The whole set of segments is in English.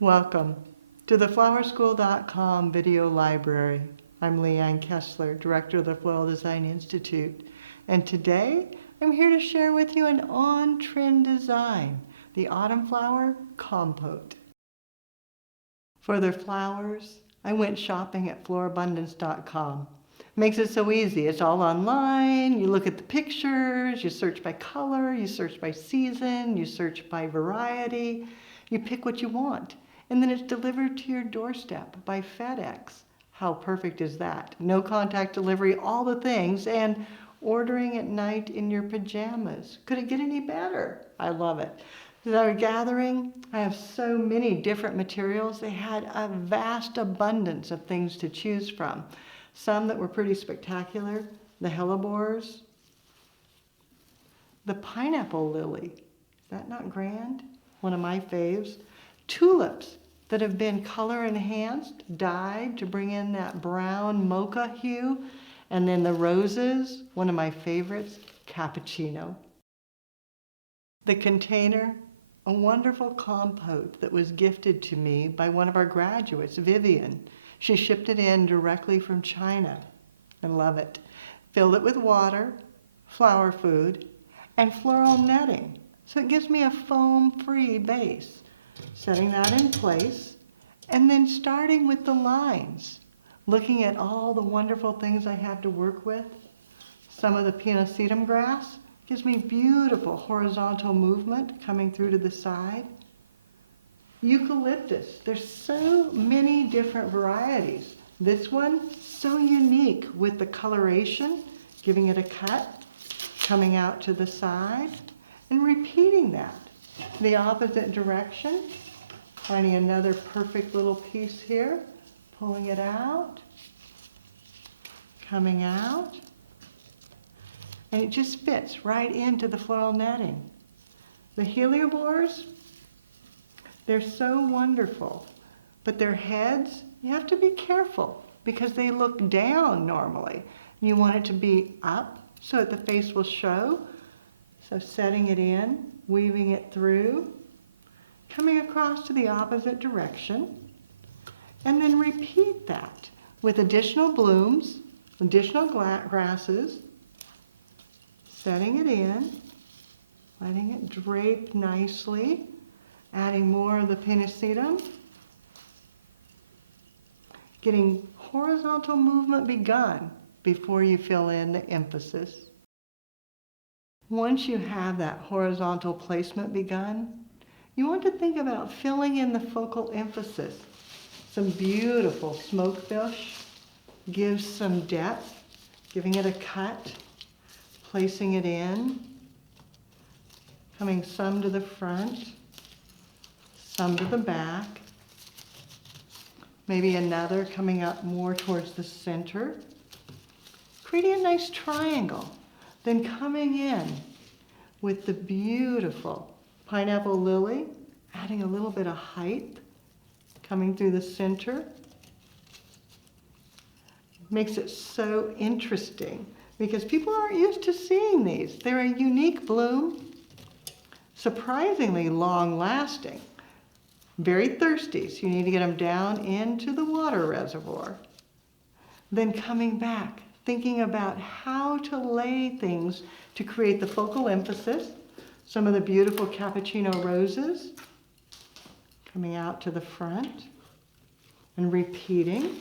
Welcome to the flowerschool.com video library. I'm Leanne Kessler, Director of the Floral Design Institute, and today I'm here to share with you an on-trend design, the autumn flower Compote. For their flowers, I went shopping at florabundance.com. Makes it so easy. It's all online. You look at the pictures, you search by color, you search by season, you search by variety, you pick what you want. And then it's delivered to your doorstep by FedEx. How perfect is that? No contact delivery, all the things, and ordering at night in your pajamas. Could it get any better? I love it. As I was gathering, I have so many different materials. They had a vast abundance of things to choose from. Some that were pretty spectacular, the hellebores, the pineapple lily. Is that not grand? One of my faves. Tulips that have been color enhanced, dyed to bring in that brown mocha hue. And then the roses, one of my favorites, cappuccino. The container, a wonderful compote that was gifted to me by one of our graduates, Vivian. She shipped it in directly from China. I love it. Filled it with water, flower food, and floral netting. So it gives me a foam-free base. Setting that in place, and then starting with the lines. Looking at all the wonderful things I have to work with. Some of the pinocetum grass gives me beautiful horizontal movement coming through to the side. Eucalyptus, there's so many different varieties. This one, so unique with the coloration, giving it a cut, coming out to the side, and repeating that. The opposite direction, finding another perfect little piece here, pulling it out, coming out, and it just fits right into the floral netting. The heliobores, they're so wonderful, but their heads, you have to be careful because they look down normally. You want it to be up so that the face will show. So setting it in, weaving it through, coming across to the opposite direction, and then repeat that with additional blooms, additional grasses, setting it in, letting it drape nicely, adding more of the pinocetum, getting horizontal movement begun before you fill in the emphasis. Once you have that horizontal placement begun, you want to think about filling in the focal emphasis. Some beautiful smokefish gives some depth, giving it a cut, placing it in, coming some to the front, some to the back, maybe another coming up more towards the center, creating a nice triangle. Then coming in with the beautiful pineapple lily, adding a little bit of height, coming through the center. Makes it so interesting because people aren't used to seeing these. They're a unique bloom, surprisingly long-lasting, very thirsty, so you need to get them down into the water reservoir. Then coming back, thinking about how to lay things to create the focal emphasis. Some of the beautiful cappuccino roses coming out to the front and repeating.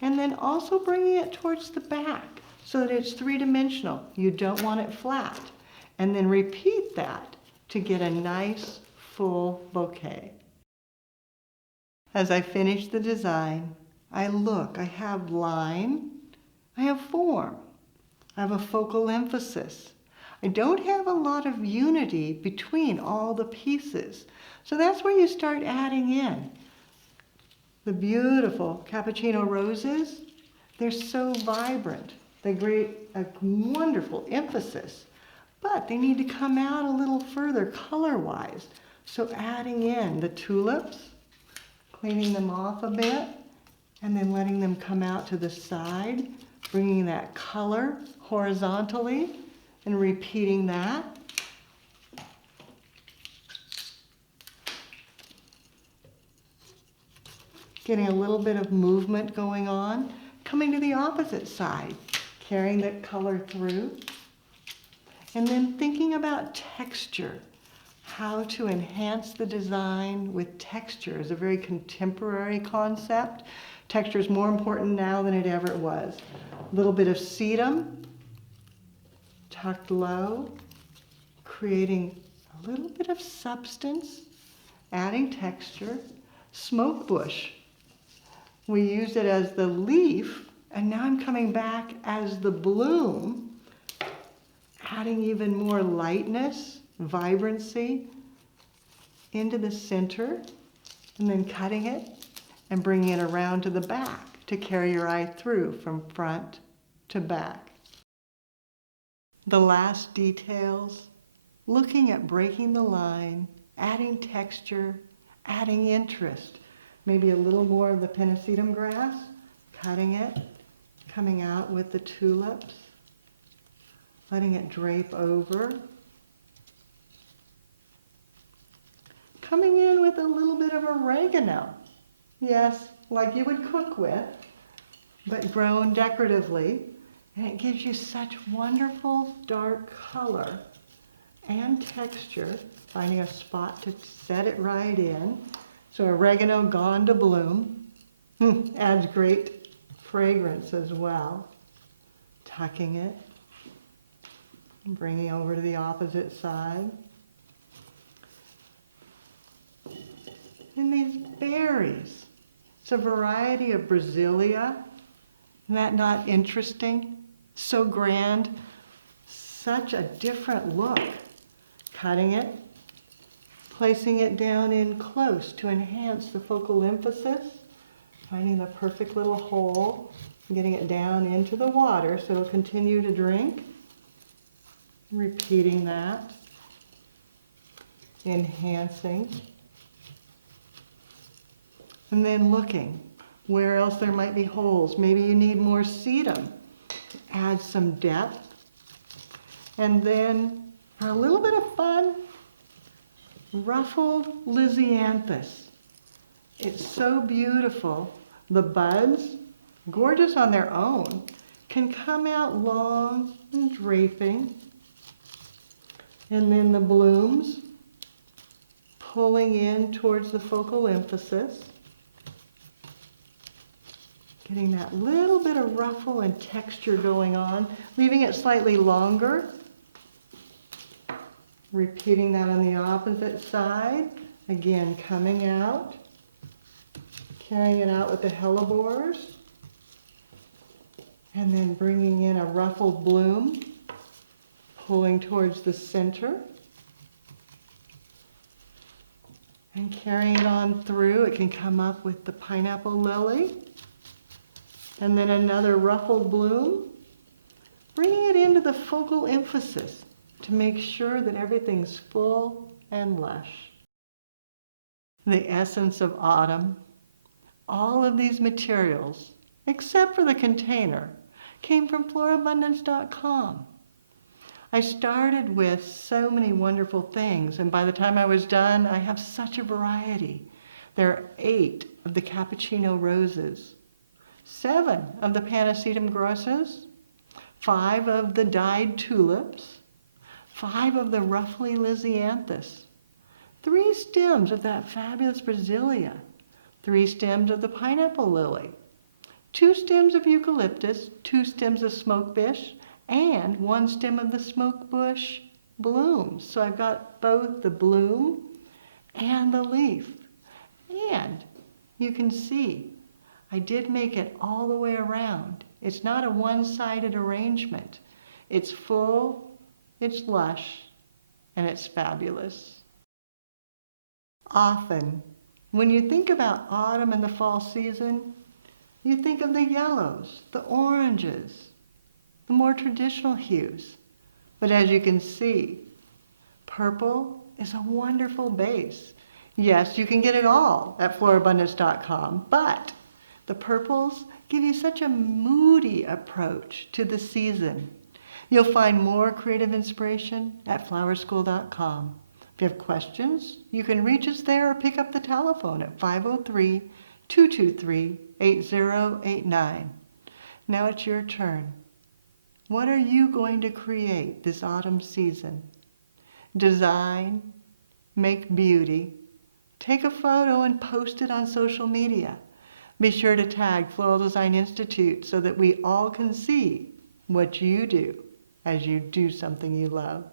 And then also bringing it towards the back so that it's three-dimensional. You don't want it flat. And then repeat that to get a nice full bouquet. As I finish the design, I have line, I have form, I have a focal emphasis. I don't have a lot of unity between all the pieces. So that's where you start adding in. The beautiful cappuccino roses, they're so vibrant. They create a wonderful emphasis, but they need to come out a little further color-wise. So adding in the tulips, cleaning them off a bit, and then letting them come out to the side, bringing that color horizontally and repeating that. getting a little bit of movement going on, coming to the opposite side, carrying that color through, and then thinking about texture, how to enhance the design with texture is a very contemporary concept. Texture is more important now than it ever was. A little bit of sedum, tucked low, creating a little bit of substance, adding texture. Smoke bush. We used it as the leaf, and now I'm coming back as the bloom, adding even more lightness, vibrancy into the center, and then cutting it and bringing it around to the back to carry your eye through from front to back. The last details, looking at breaking the line, adding texture, adding interest. Maybe a little more of the pennisetum grass, cutting it, coming out with the tulips, letting it drape over. Coming in with a little bit of oregano. Yes, like you would cook with, but grown decoratively. And it gives you such wonderful dark color and texture, finding a spot to set it right in. So oregano gone to bloom. Adds great fragrance as well. Tucking it, bringing over to the opposite side. And these berries. It's a variety of Brasilia. Isn't that not interesting? So grand. Such a different look. Cutting it, placing it down in close to enhance the focal emphasis, finding the perfect little hole, getting it down into the water so it'll continue to drink. Repeating that, enhancing, and then looking where else there might be holes. Maybe you need more sedum. Add some depth. And then, for a little bit of fun, ruffled Lysianthus. It's so beautiful. The buds, gorgeous on their own, can come out long and draping. And then the blooms, pulling in towards the focal emphasis. Getting that little bit of ruffle and texture going on, leaving it slightly longer. Repeating that on the opposite side. Again, coming out, carrying it out with the hellebores, and then bringing in a ruffled bloom, pulling towards the center, and carrying it on through. It can come up with the pineapple lily, and then another ruffled bloom, bringing it into the focal emphasis to make sure that everything's full and lush. The essence of autumn. All of these materials, except for the container, came from florabundance.com. I started with so many wonderful things, and by the time I was done, I have such a variety. There are 8 of the cappuccino roses, 7 of the pennisetum grosses, 5 of the dyed tulips, 5 of the roughly Lysianthus, 3 stems of that fabulous Brasilia, 3 stems of the pineapple lily, 2 stems of eucalyptus, 2 stems of smokebush, and 1 stem of the smokebush blooms. So I've got both the bloom and the leaf. And you can see I did make it all the way around. It's not a one-sided arrangement. It's full, it's lush, and it's fabulous. Often, when you think about autumn and the fall season, you think of the yellows, the oranges, the more traditional hues. But as you can see, purple is a wonderful base. Yes, you can get it all at florabundance.com, but the purples give you such a moody approach to the season. You'll find more creative inspiration at flowerschool.com. If you have questions, you can reach us there or pick up the telephone at 223-8089. Now it's your turn. What are you going to create this autumn season? Design, make beauty, take a photo and post it on social media. Be sure to tag Floral Design Institute so that we all can see what you do as you do something you love.